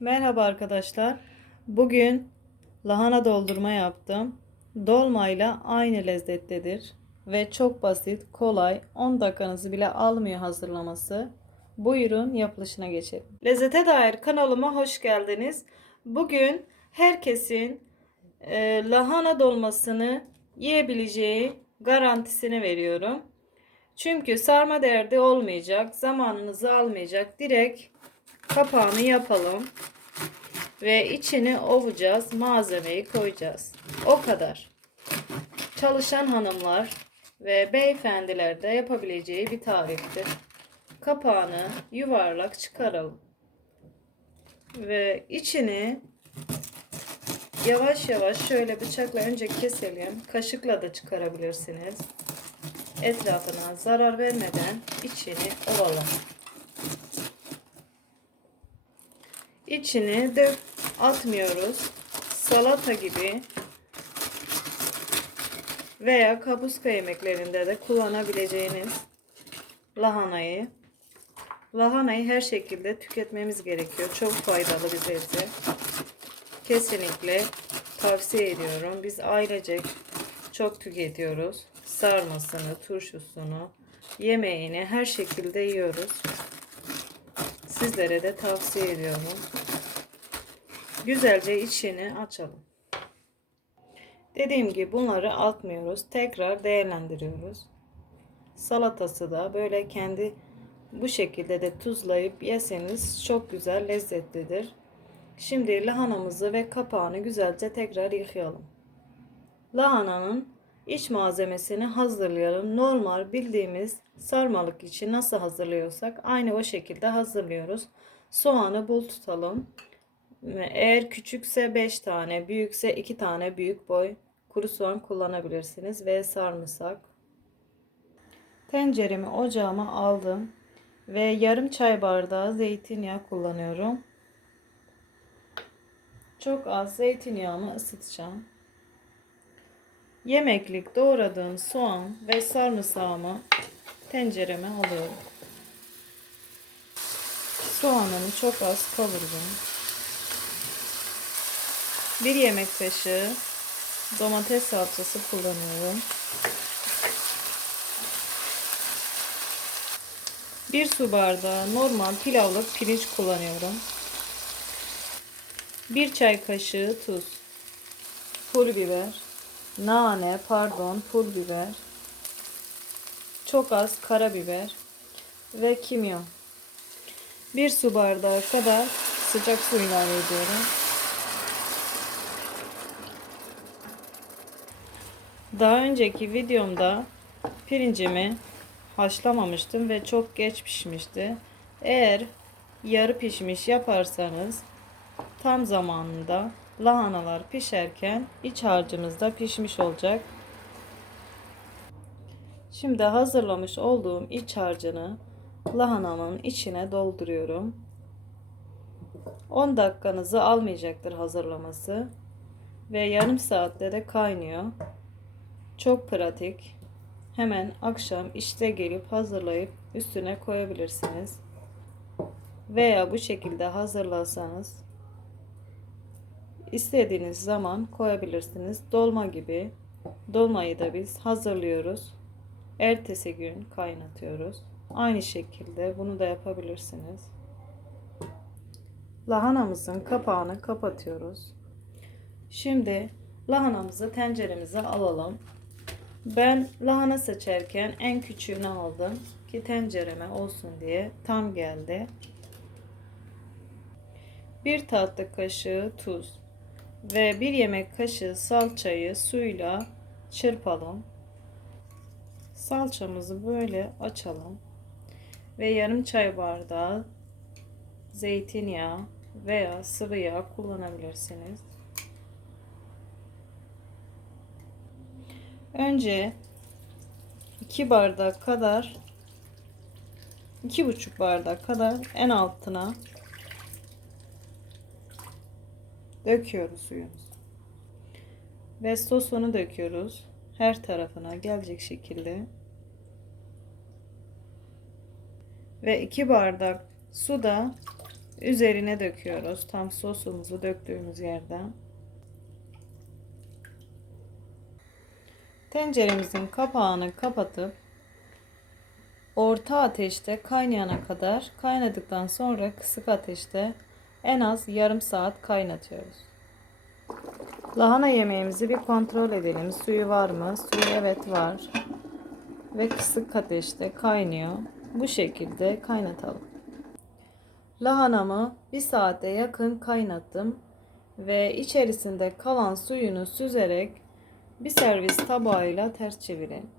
Merhaba arkadaşlar. Bugün lahana doldurma yaptım. Dolmayla aynı lezzettedir ve çok basit, kolay. 10 dakikanızı bile almıyor hazırlaması. Buyurun yapılışına geçelim. Lezzete dair kanalıma hoş geldiniz. Bugün herkesin e, lahana dolmasını yiyebileceği garantisini veriyorum. Çünkü sarma derdi olmayacak, zamanınızı almayacak. Direkt kapağını yapalım ve içini ovacağız, malzemeyi koyacağız. O kadar. Çalışan hanımlar ve beyefendiler de yapabileceği bir tariftir. Kapağını yuvarlak çıkaralım. Ve içini yavaş yavaş şöyle bıçakla önce keselim. Kaşıkla da çıkarabilirsiniz. Etrafına zarar vermeden içini ovalım. İçini dök atmıyoruz. Salata gibi veya kapuska yemeklerinde de kullanabileceğiniz lahanayı lahanayı her şekilde tüketmemiz gerekiyor. Çok faydalı bir sebze. Kesinlikle tavsiye ediyorum. Biz ailecek çok tüketiyoruz. Sarmasını, turşusunu, yemeğini her şekilde yiyoruz. Sizlere de tavsiye ediyorum. Güzelce içini açalım. Dediğim gibi bunları atmıyoruz. Tekrar değerlendiriyoruz. Salatası da böyle kendi bu şekilde de tuzlayıp yeseniz çok güzel lezzetlidir. Şimdi lahanamızı ve kapağını güzelce tekrar yıkayalım. Lahananın iç malzemesini hazırlayalım. Normal bildiğimiz sarmalık için nasıl hazırlıyorsak aynı o şekilde hazırlıyoruz. Soğanı bol tutalım. Eğer küçükse 5 tane, büyükse 2 tane büyük boy kuru soğan kullanabilirsiniz ve sarımsak. Tenceremi ocağıma aldım ve yarım çay bardağı zeytinyağı kullanıyorum. Çok az zeytinyağımı ısıtacağım. Yemeklik doğradığım soğan ve sarımsağımı tencereme alıyorum. Soğanını çok az kavurdum. Bir yemek kaşığı domates salçası kullanıyorum. Bir su bardağı normal pilavlık pirinç kullanıyorum. Bir çay kaşığı tuz, pul biber, nane, pardon, pul biber, çok az karabiber ve kimyon. Bir su bardağı kadar sıcak su ilave ediyorum. Daha önceki videomda pirincimi haşlamamıştım ve çok geç pişmişti. Eğer yarı pişmiş yaparsanız tam zamanında lahanalar pişerken iç harcımız da pişmiş olacak. Şimdi hazırlamış olduğum iç harcını lahanamın içine dolduruyorum. 10 dakikanızı almayacaktır hazırlaması ve yarım saatte de kaynıyor. Çok pratik. Hemen akşam işte gelip hazırlayıp üstüne koyabilirsiniz. Veya bu şekilde hazırlarsanız istediğiniz zaman koyabilirsiniz. Dolma gibi. Dolmayı da biz hazırlıyoruz. Ertesi gün kaynatıyoruz. Aynı şekilde bunu da yapabilirsiniz. Lahanamızın kapağını kapatıyoruz. Şimdi lahanamızı tenceremize alalım. Ben lahana seçerken en küçüğünü aldım ki tencereme olsun diye tam geldi. Bir tatlı kaşığı tuz ve bir yemek kaşığı salçayı suyla çırpalım. Salçamızı böyle açalım ve yarım çay bardağı zeytinyağı veya sıvı yağ kullanabilirsiniz. Önce 2 bardak kadar 2,5 bardak kadar en altına döküyoruz suyumuzu. Ve sosunu döküyoruz. Her tarafına gelecek şekilde. Ve 2 bardak su da üzerine döküyoruz. Tam sosumuzu döktüğümüz yerden. Tenceremizin kapağını kapatıp orta ateşte kaynayana kadar kaynadıktan sonra kısık ateşte en az yarım saat kaynatıyoruz. Lahana yemeğimizi bir kontrol edelim. Suyu var mı? Suyu evet var. Ve kısık ateşte kaynıyor. Bu şekilde kaynatalım. Lahanamı bir saate yakın kaynattım ve içerisinde kalan suyunu süzerek bir servis tabağıyla ters çevirin.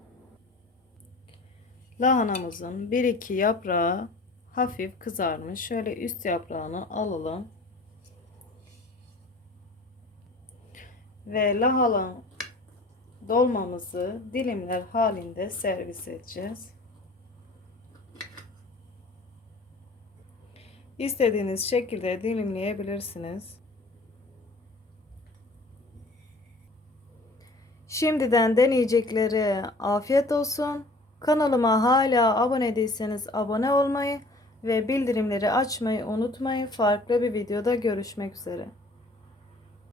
Lahanamızın 1-2 yaprağı hafif kızarmış. Şöyle üst yaprağını alalım. Ve lahana dolmamızı dilimler halinde servis edeceğiz. İstediğiniz şekilde dilimleyebilirsiniz. Şimdiden deneyeceklere afiyet olsun. Kanalıma hala abone değilseniz abone olmayı ve bildirimleri açmayı unutmayın. Farklı bir videoda görüşmek üzere.